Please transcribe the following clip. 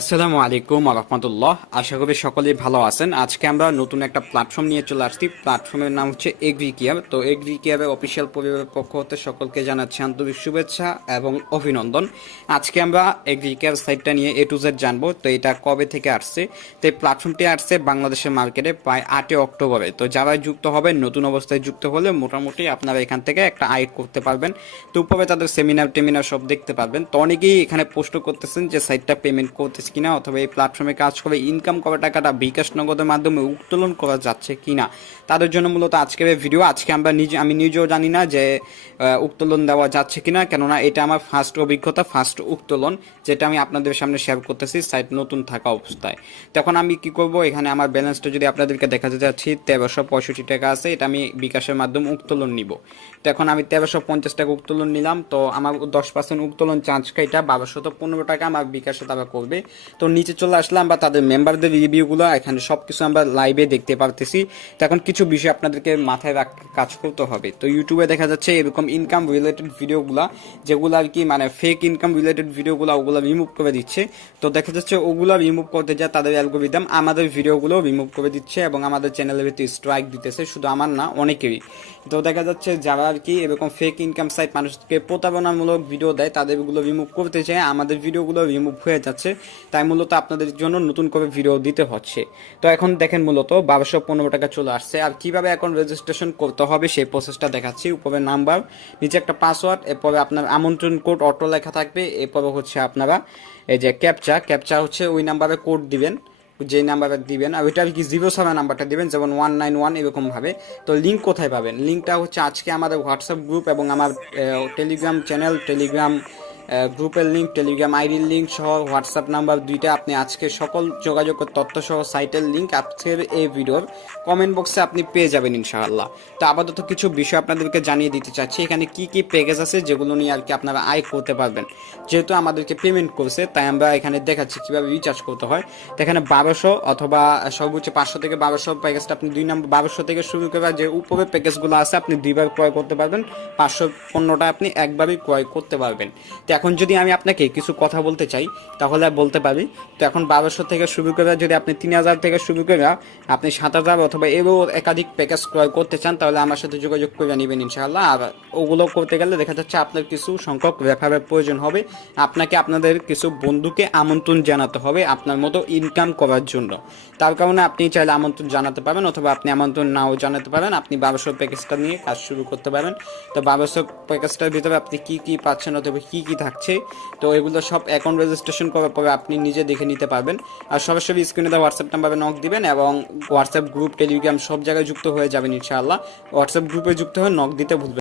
আসসালামু আলাইকুম রহমতুল্লাহ। আশা করি সকলেই ভালো আছেন। আজকে আমরা নতুন একটা প্ল্যাটফর্ম নিয়ে চলে আসছি। প্ল্যাটফর্মের নাম হচ্ছে এগ্রি কেয়ার তো এগ্রি কেয়ারের অফিসিয়াল পরিবারের পক্ষ হতে সকলকে জানাচ্ছি আন্তরিক শুভেচ্ছা এবং অভিনন্দন। আজকে আমরা এগ্রি কেয়ার সাইটটা নিয়ে এ টু জেড জানব। তো এটা কবে থেকে আসছে? তো এই প্ল্যাটফর্মটি আসছে বাংলাদেশের মার্কেটে প্রায় আটই অক্টোবরে। তো যারা যুক্ত হবেন, নতুন অবস্থায় যুক্ত হলে মোটামুটি আপনারা এখান থেকে একটা আয় করতে পারবেন। তো উপরে তাদের সেমিনার টেমিনার সব দেখতে পারবেন। তো অনেকেই এখানে পোস্ট করতেছেন যে সাইটটা পেমেন্ট করতেছে কিনা অথবা এই প্ল্যাটফর্মে কাজ করে ইনকাম করা টাকাটা বিকাশ নগদের মাধ্যমে উত্তোলন করা যাচ্ছে কিনা, তাদের জন্য মূলত আজকের ভিডিও আজকে আমরা নিজে, আমি নিজেও জানি না যে উত্তোলন দেওয়া যাচ্ছে কিনা, কেননা এটা আমার ফার্স্ট অভিজ্ঞতা ফার্স্ট উত্তোলন, যেটা আমি আপনাদের সামনে শেয়ার করতেছি সাইট নতুন থাকা অবস্থায়। তখন আমি কি করব, এখানে আমার ব্যালেন্সটা যদি আপনাদেরকে দেখাতে যাচ্ছি, তেরোশো পঁয়ষট্টি টাকা আছে, এটা আমি বিকাশের মাধ্যমে উত্তোলন নিব। তো এখন আমি তেরোশো পঞ্চাশ টাকা উত্তোলন নিলাম, তো আমার দশ পার্সেন্ট উত্তোলন চার্জ এটা বারোশো তো পনেরো টাকা আমার বিকাশে তারা করবে। তো নিচে চলে আসলাম বা তাদের মেম্বারদের রিভিউগুলো এখানে সব কিছু আমরা লাইভে দেখতে পারতেছি। তো এখন কিছু বিষয় আপনাদেরকে মাথায় রাখ, কাজ করতে হবে। তো ইউটিউবে দেখা যাচ্ছে এরকম ইনকাম রিলেটেড ভিডিওগুলো যেগুলো আর কি মানে ফেক ইনকাম রিলেটেড ভিডিওগুলো ওগুলো রিমুভ করে দিচ্ছে। তো দেখা যাচ্ছে ওগুলো রিমুভ করতে যা তাদের অ্যালগোরিদম আমাদের ভিডিওগুলো রিমুভ করে দিচ্ছে এবং আমাদের চ্যানেলের ভিতরে স্ট্রাইক দিতেছে, শুধু আমার না, অনেকেরই। তো দেখা যাচ্ছে যারা আর কি এরকম ফেক ইনকাম সাইট মানুষকে প্রতারণামূলক ভিডিও দেয় তাদেরগুলো রিমুভ করতে চায়, আমাদের ভিডিওগুলো রিমুভ হয়ে যাচ্ছে। তাই মূলত আপনাদের জন্য নতুন করে ভিডিও দিতে হচ্ছে। তো এখন দেখেন মূলত বারোশো পনেরো টাকা চলে আসছে। আর কীভাবে এখন রেজিস্ট্রেশন করতে হবে সেই প্রসেসটা দেখাচ্ছি। উপরে নাম্বার নিচে একটা পাসওয়ার্ড এরপরে আপনার আমন্ত্রণ কোড অটো লেখা থাকবে। এরপরে হচ্ছে আপনারা এই যে ক্যাপচা ক্যাপচা হচ্ছে ওই নাম্বারে কোড দিবেন যে নাম্বারটা দিবেন। আর ওইটা আর কি জিরো সেভেন নাম্বারটা দিবেন, যেমন ওয়ান নাইন ওয়ান এরকমভাবে তো লিঙ্ক কোথায় পাবেন? লিঙ্কটা হচ্ছে আজকে আমাদের হোয়াটসঅ্যাপ গ্রুপ এবং আমার টেলিগ্রাম চ্যানেল টেলিগ্রাম গ্রুপের লিঙ্ক টেলিগ্রাম আইডির লিঙ্ক সহ হোয়াটসঅ্যাপ নাম্বার দুইটা। আপনি আজকে সকল যোগাযোগের তথ্য সহ সাইটের লিঙ্ক আজকের এই ভিডিওর কমেন্ট বক্সে আপনি পেয়ে যাবেন ইনশাআল্লাহ। তো আপাতত কিছু বিষয় আপনাদেরকে জানিয়ে দিতে চাচ্ছি। এখানে কি কি প্যাকেজ আছে যেগুলো নিয়ে আর কি আপনারা আয় করতে পারবেন? যেহেতু আমাদেরকে পেমেন্ট করছে, তাই আমরা এখানে দেখাচ্ছি কীভাবে রিচার্জ করতে হয়। তো এখানে বারোশো অথবা সর্বোচ্চ পাঁচশো থেকে বারোশো প্যাকেজটা আপনি দুই নম্বর, বারোশো থেকে শুরু করে যে উপরে প্যাকেজগুলো আছে, আপনি দুইবার ক্রয় করতে পারবেন। পাঁচশো পণ্যটা আপনি একবারই ক্রয় করতে পারবেন। তো এখন যদি আমি আপনাকে কিছু কথা বলতে চাই, তাহলে বলতে পারি। তো এখন বারোশো থেকে শুরু করে যদি আপনি তিন হাজার থেকে শুরু করে আপনি সাত হাজার অথবা এরও একাধিক প্যাকেজ ক্রয় করতে চান, তাহলে আমার সাথে যোগাযোগ করে নেবেন ইনশাআল্লাহ। আর ওগুলো করতে গেলে দেখা যাচ্ছে আপনার কিছু সংখ্যক রেফারের প্রয়োজন হবে। আপনাকে আপনাদের কিছু বন্ধুকে আমন্ত্রণ জানাতে হবে আপনার মতো ইনকাম করার জন্য। তার কারণে আপনি চাইলে আমন্ত্রণ জানাতে পারেন অথবা আপনি আমন্ত্রণ নাও জানাতে পারেন। আপনি বারোশো প্যাকেজটা নিয়ে কাজ শুরু করতে পারেন। তো বারোশো প্যাকেজটার ভিতরে আপনি কি কি পাচ্ছেন অথবা কি কি থাকছে। তো এগুলো সব অ্যাকাউন্ট রেজিস্ট্রেশন করার পরে আপনি নিজে দেখে নিতে পারবেন। আর সরাসরি স্ক্রিনে দেওয়া হোয়াটসঅ্যাপ নাম্বারে নক দিবেন এবং হোয়াটসঅ্যাপ গ্রুপ টেলিগ্রাম সব জায়গায় যুক্ত হয়ে যাবেন ইনশাআল্লাহ। হোয়াটসঅ্যাপ গ্রুপে যুক্ত হয়ে নক দিতে ভুলবেন